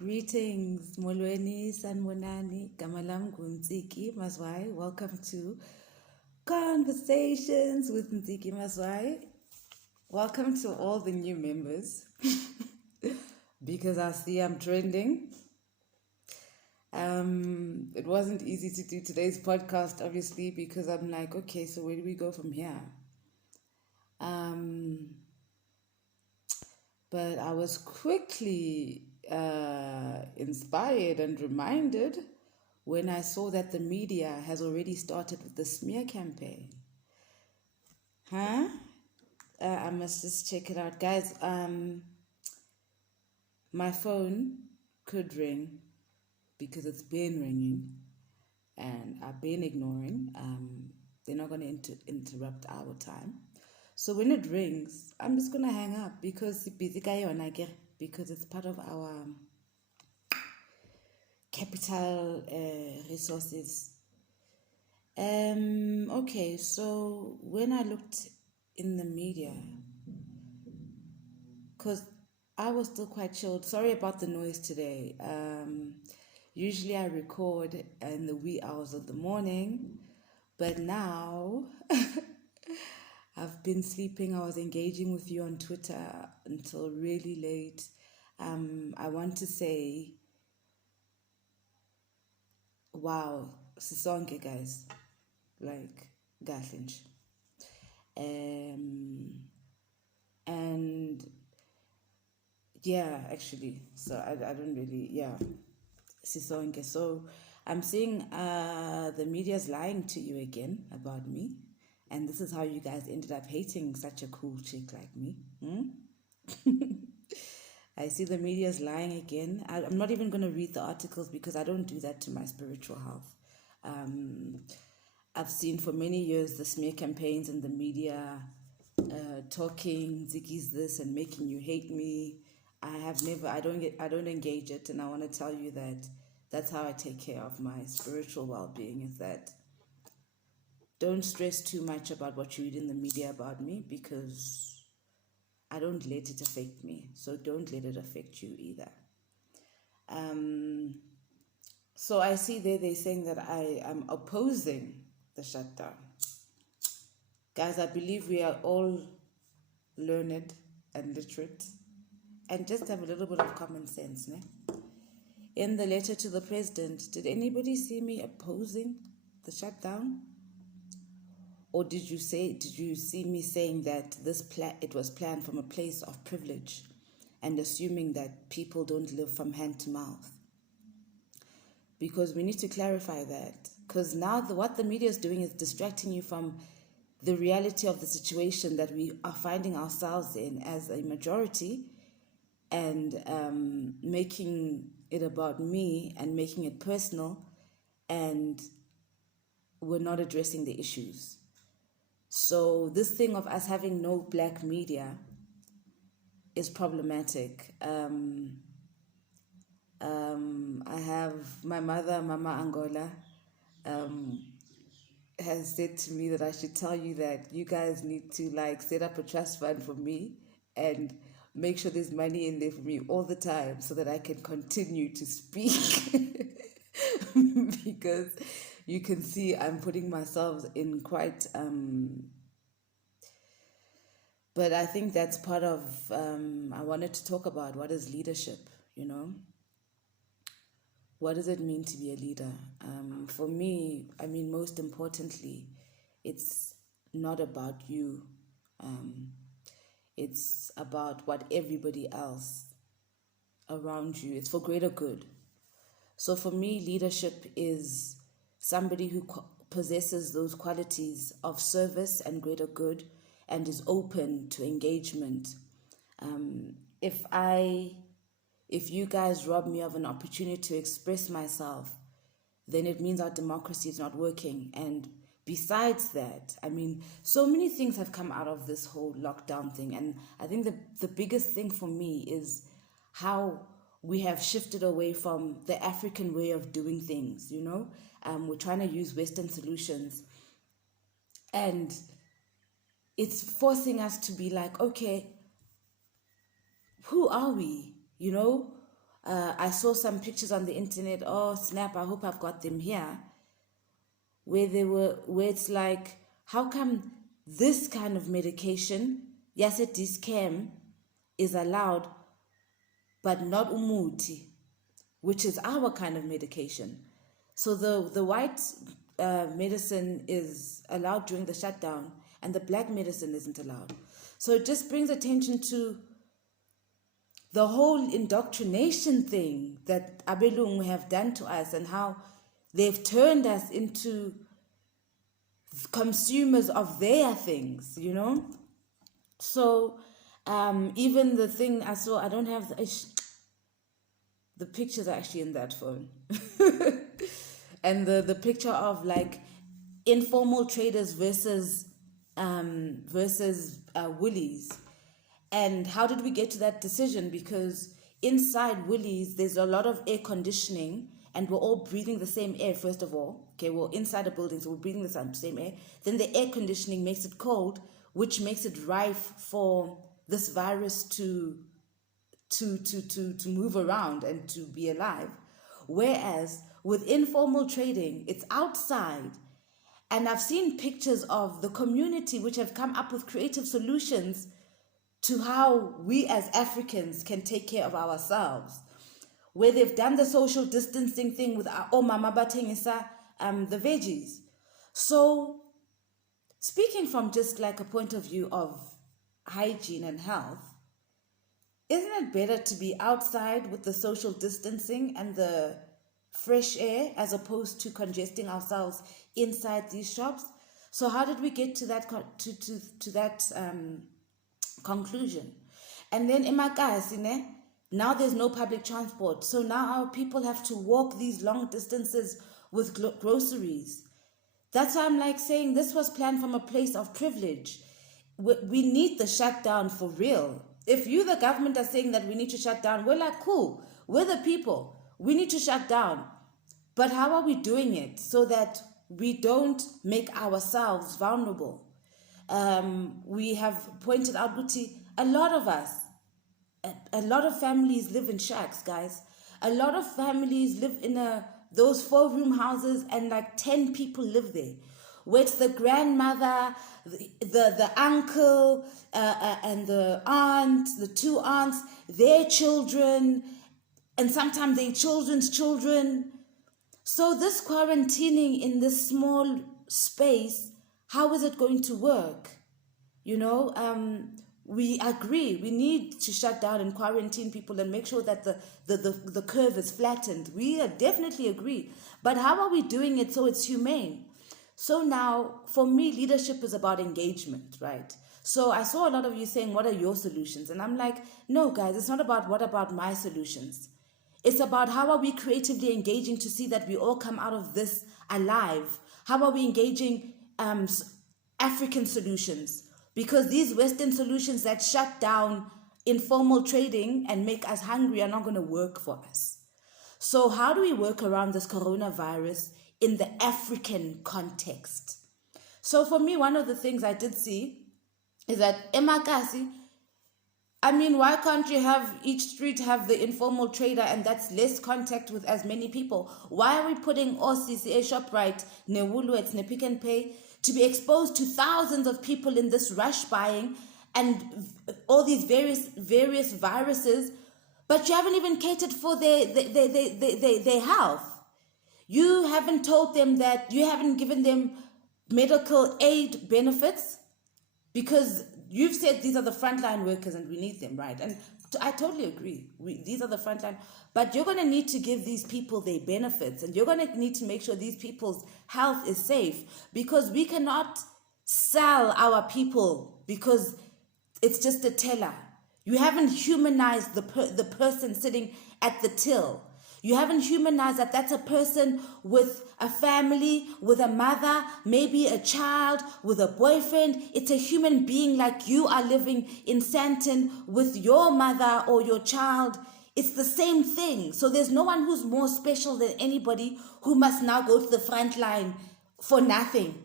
Greetings, Molweni, Sanmonani, Gamalam Ntsiki, Mazwai. Welcome to Conversations with Ntsiki Mazwai. Welcome to all the new members because I see I'm trending. It wasn't easy to do today's podcast, obviously, because I'm like, okay, so where do we go from here? But I was quickly inspired and reminded when I saw that the media has already started with the smear campaign. I must just check it out. Guys, my phone could ring because it's been ringing and I've been ignoring. They're not going to interrupt our time. So when it rings, I'm just going to hang up because it's part of our capital resources. Okay, so when I looked in the media, because I was still quite chilled. Sorry about the noise today. Usually I record in the wee hours of the morning, but now I've been sleeping. I was engaging with you on Twitter until really late. I want to say, wow, sisonke guys, like galinch. And yeah, actually, so I don't really, yeah, sisonke. So I'm seeing the media's lying to you again about me. And this is how you guys ended up hating such a cool chick like me. I see the media's lying again. I'm not even going to read the articles because I don't do that to my spiritual health. I've seen for many years the smear campaigns in the media talking Ntsiki's this and making you hate me. I don't engage it, and I want to tell you that that's how I take care of my spiritual well-being, is that don't stress too much about what you read in the media about me because I don't let it affect me. So don't let it affect you either. So I see they're saying that I am opposing the shutdown. Guys, I believe we are all learned and literate and just have a little bit of common sense. Ne? In the letter to the president, did anybody see me opposing the shutdown? Or did you see me saying that it was planned from a place of privilege and assuming that people don't live from hand to mouth? Because we need to clarify that. Because now what the media is doing is distracting you from the reality of the situation that we are finding ourselves in as a majority, and making it about me and making it personal, and we're not addressing the issues. So this thing of us having no black media is problematic. I have my mother, Mama Angola, has said to me that I should tell you that you guys need to set up a trust fund for me and make sure there's money in there for me all the time so that I can continue to speak. Because you can see I'm putting myself in quite but I think that's part of I wanted to talk about what is leadership, what does it mean to be a leader? For me, most importantly, it's not about you. It's about what everybody else around you. It's for greater good. So for me, leadership is somebody who possesses those qualities of service and greater good and is open to engagement. If you guys rob me of an opportunity to express myself, then it means our democracy is not working. And besides that, so many things have come out of this whole lockdown thing. And I think the biggest thing for me is how we have shifted away from the African way of doing things, We're trying to use Western solutions. And it's forcing us to be like, okay, who are we? I saw some pictures on the internet. Oh snap! I hope I've got them here. Where it's like, how come this kind of medication, yes, it is chem, is allowed, but not umuti, which is our kind of medication. So the white medicine is allowed during the shutdown, and the black medicine isn't allowed. So it just brings attention to the whole indoctrination thing that Abelung have done to us, and how they've turned us into consumers of their things, you know? So even the thing I saw, I don't have the pictures are actually in that phone. And the picture of like informal traders versus Woolies. And how did we get to that decision? Because inside Woolies, there's a lot of air conditioning, and we're all breathing the same air, first of all. Okay, we're inside a building, so we're breathing the same air. Then the air conditioning makes it cold, which makes it rife for this virus to move around and to be alive. Whereas with informal trading, it's outside. And I've seen pictures of the community which have come up with creative solutions to how we as Africans can take care of ourselves, where they've done the social distancing thing with mama batengisa the veggies. So speaking from just like a point of view of hygiene and health, isn't it better to be outside with the social distancing and the fresh air as opposed to congesting ourselves inside these shops? So how did we get to that conclusion? And then emakasi, now there's no public transport, so now our people have to walk these long distances with groceries. That's why I'm like saying this was planned from a place of privilege. We need the shutdown for real. If you, the government, are saying that we need to shut down, we're like, cool, we're the people, we need to shut down. But how are we doing it so that we don't make ourselves vulnerable? We have pointed out, Guti, a lot of us, a lot of families live in shacks, guys. A lot of families live in those 4-room houses, and like 10 people live there. Where it's the grandmother, the uncle, and the aunt, the 2 aunts, their children, and sometimes their children's children. So this quarantining in this small space, how is it going to work? You know, we agree we need to shut down and quarantine people and make sure that the curve is flattened. We definitely agree. But how are we doing it so it's humane? So now, for me, leadership is about engagement, right? So I saw a lot of you saying, what are your solutions? And I'm like, no, guys, it's not about what about my solutions. It's about how are we creatively engaging to see that we all come out of this alive? How are we engaging African solutions? Because these Western solutions that shut down informal trading and make us hungry are not going to work for us. So how do we work around this coronavirus in the African context? So for me, one of the things I did see is that emakasi, I mean, why can't you have each street have the informal trader, and that's less contact with as many people? Why are we putting OCCA, ShopRite, Woolworths, Pick n Pay to be exposed to thousands of people in this rush buying and all these various viruses, but you haven't even catered for their health? You haven't told them that, you haven't given them medical aid benefits, because you've said these are the frontline workers and we need them, right? And I totally agree. These are the frontline, but you're going to need to give these people their benefits, and you're going to need to make sure these people's health is safe, because we cannot sell our people because it's just a teller. You haven't humanized the person sitting at the till. You haven't humanized that that's a person with a family, with a mother, maybe a child, with a boyfriend. It's a human being like you are living in Santon with your mother or your child. It's the same thing. So there's no one who's more special than anybody who must now go to the front line for nothing.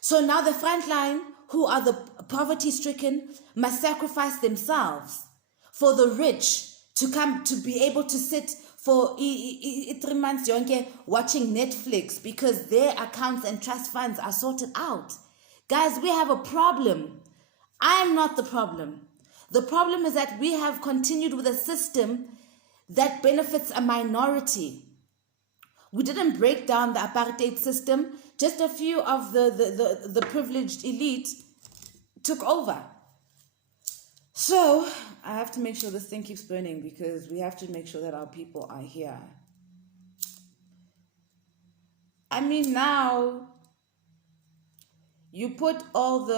So now the front line, who are the poverty-stricken, must sacrifice themselves for the rich to be able to sit for 3 months yonke watching Netflix because their accounts and trust funds are sorted out. Guys, we have a problem. I'm not the problem. The problem is that we have continued with a system that benefits a minority. We didn't break down the apartheid system. Just a few of the privileged elite took over. So I have to make sure this thing keeps burning because we have to make sure that our people are here. I mean, now you put all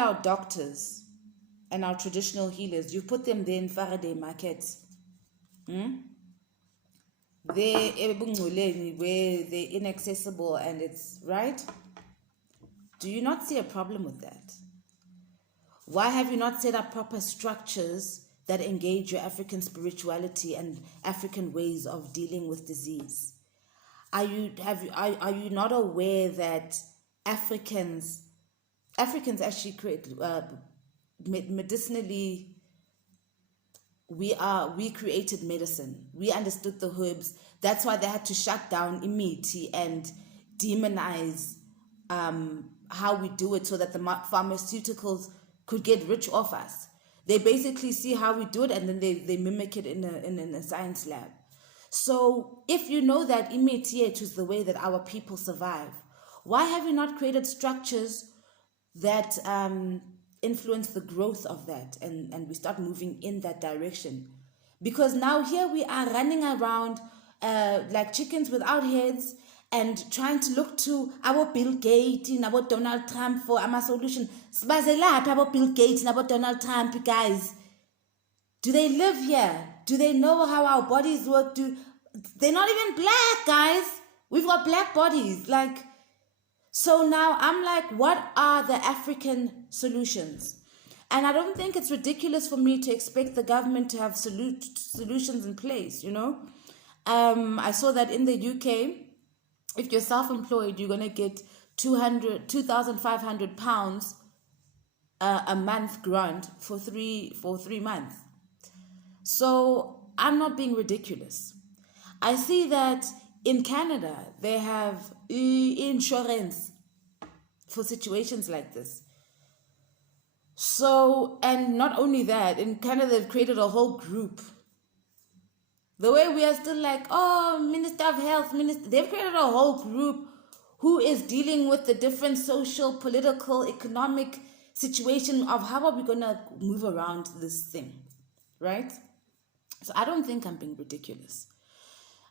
our doctors and our traditional healers, you put them there in Faraday markets. They're where they're inaccessible and it's right. Do you not see a problem with that? Why have you not set up proper structures that engage your African spirituality and African ways of dealing with disease? Are you not aware that Africans actually create medicinally? We created medicine. We understood the herbs. That's why they had to shut down imiti and demonize how we do it so that the pharmaceuticals could get rich off us. They basically see how we do it and then they mimic it in a science lab. So if you know that imiti is the way that our people survive, why have you not created structures that influence the growth of that and we start moving in that direction? Because now here we are running around like chickens without heads and trying to look to our Bill Gates and our Donald Trump for our solution. Sbazelaphi our Bill Gates and our Donald Trump, guys. Do they live here? Do they know how our bodies work? They're not even black, guys. We've got black bodies. So now I'm like, what are the African solutions? And I don't think it's ridiculous for me to expect the government to have solutions in place, I saw that in the UK, if you're self-employed, you're going to get £2,500 a month grant for three months. So I'm not being ridiculous. I see that in Canada, they have insurance for situations like this. So, and not only that, in Canada, they've created a whole group. The way we are still like, Minister of Health, they've created a whole group who is dealing with the different social, political, economic situation of how are we going to move around this thing, right? So I don't think I'm being ridiculous.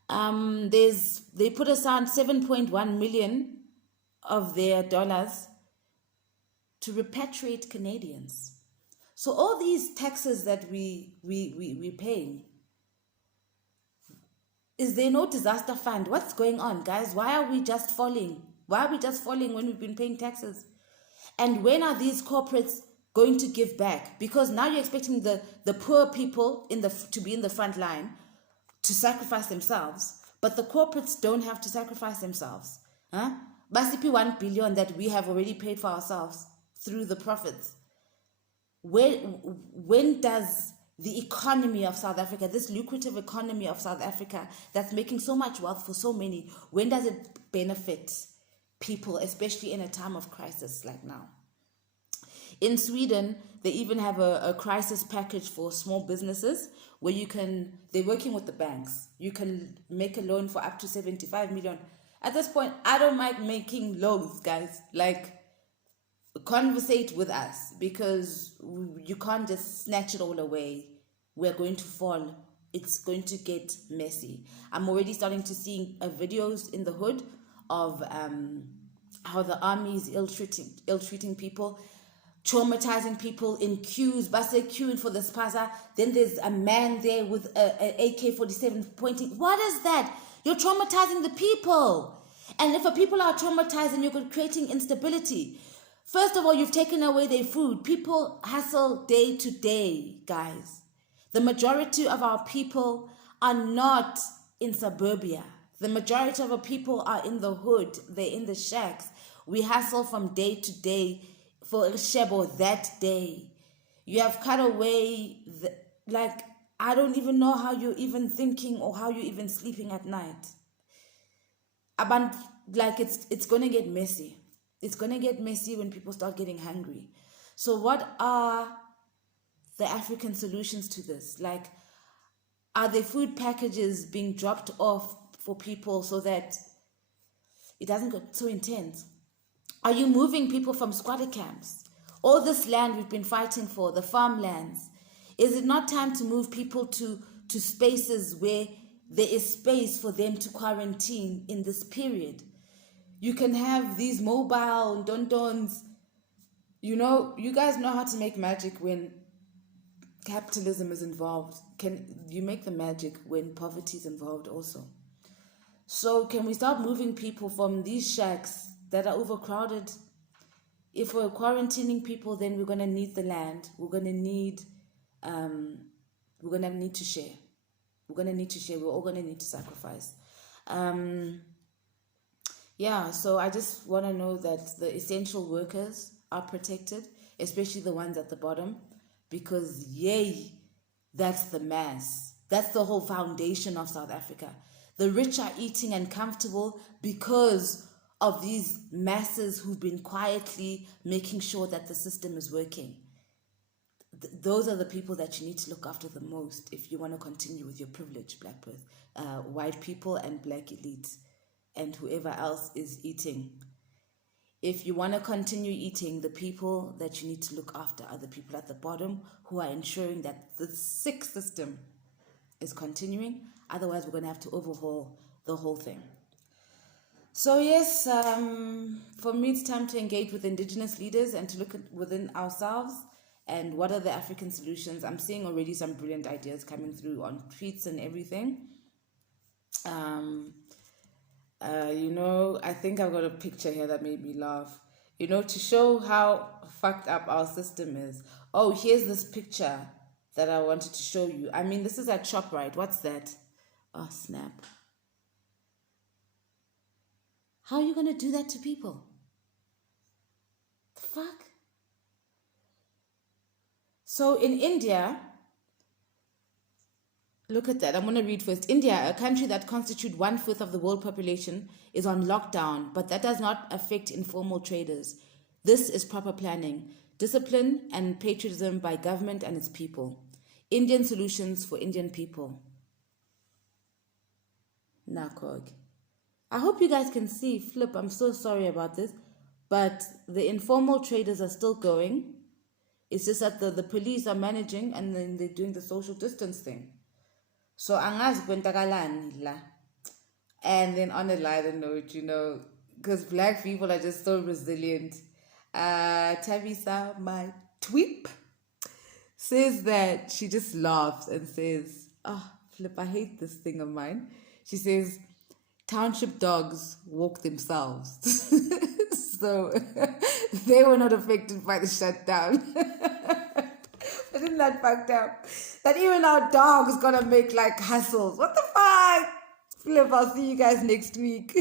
They put aside 7.1 million of their dollars to repatriate Canadians. So all these taxes that we paying, is there no disaster fund? What's going on, guys? Why are we just falling? Why are we just falling when we've been paying taxes? And when are these corporates going to give back? Because now you're expecting the poor people to be in the front line to sacrifice themselves, but the corporates don't have to sacrifice themselves. Basipi 1 billion that we have already paid for ourselves through the profits. When does the economy of South Africa, this lucrative economy of South Africa that's making so much wealth for so many, when does it benefit people, especially in a time of crisis like now? In Sweden, they even have a crisis package for small businesses where they're working with the banks. You can make a loan for up to 75 million. At this point, I don't mind making loans, guys. Conversate with us because you can't just snatch it all away. We're going to fall. It's going to get messy. I'm already starting to see videos in the hood of how the army is ill-treating people, traumatizing people in queues, but they're queuing for the spaza. Then there's a man there with a AK-47 pointing. What is that? You're traumatizing the people. And if people are traumatized and you're creating instability, first of all, you've taken away their food. People hustle day to day, guys. The majority of our people are not in suburbia. The majority of our people are in the hood. They're in the shacks. We hustle from day to day for Shebo that day. You have cut away, I don't even know how you're even thinking or how you're even sleeping at night. Like it's gonna get messy. It's gonna get messy when people start getting hungry. So what are the African solutions to this? Like, are there food packages being dropped off for people so that it doesn't get so intense? Are you moving people from squatter camps? All this land we've been fighting for, the farmlands. Is it not time to move people to spaces where there is space for them to quarantine in this period? You can have these mobile dondons. You know, you guys know how to make magic when capitalism is involved. Can you make the magic when poverty is involved also? So can we start moving people from these shacks that are overcrowded? If we're quarantining people, then we're gonna need the land. We're gonna need to share. We're gonna need to share. We're all gonna need to sacrifice. Yeah, so I just want to know that the essential workers are protected, especially the ones at the bottom, because yay, that's the mass. That's the whole foundation of South Africa. The rich are eating and comfortable because of these masses who've been quietly making sure that the system is working. Those are the people that you need to look after the most if you want to continue with your privilege, white people and black elites, and whoever else is eating. If you want to continue eating, the people that you need to look after are the people at the bottom who are ensuring that the sick system is continuing. Otherwise, we're going to have to overhaul the whole thing. So yes, for me, it's time to engage with indigenous leaders and to look at within ourselves and what are the African solutions. I'm seeing already some brilliant ideas coming through on tweets and everything. I think I've got a picture here that made me laugh. To show how fucked up our system is. Oh, here's this picture that I wanted to show you. I mean, this is at ShopRite. What's that? Oh, snap. How are you going to do that to people? The fuck? So in India, look at that. I'm going to read first. India, a country that constitutes 1/5 of the world population, is on lockdown, but that does not affect informal traders. This is proper planning, discipline, and patriotism by government and its people. Indian solutions for Indian people. Nakog. I hope you guys can see. Flip, I'm so sorry about this. But the informal traders are still going. It's just that the police are managing and then they're doing the social distance thing. So angazi kwentakalani la. And then on a lighter note, because black people are just so resilient. Tabisa, my tweep, says that she just laughs and says, Flip, I hate this thing of mine. She says, township dogs walk themselves. So they were not affected by the shutdown. But isn't that fucked up? That even our dogs gotta make like hustles. What the fuck? Flip, I'll see you guys next week.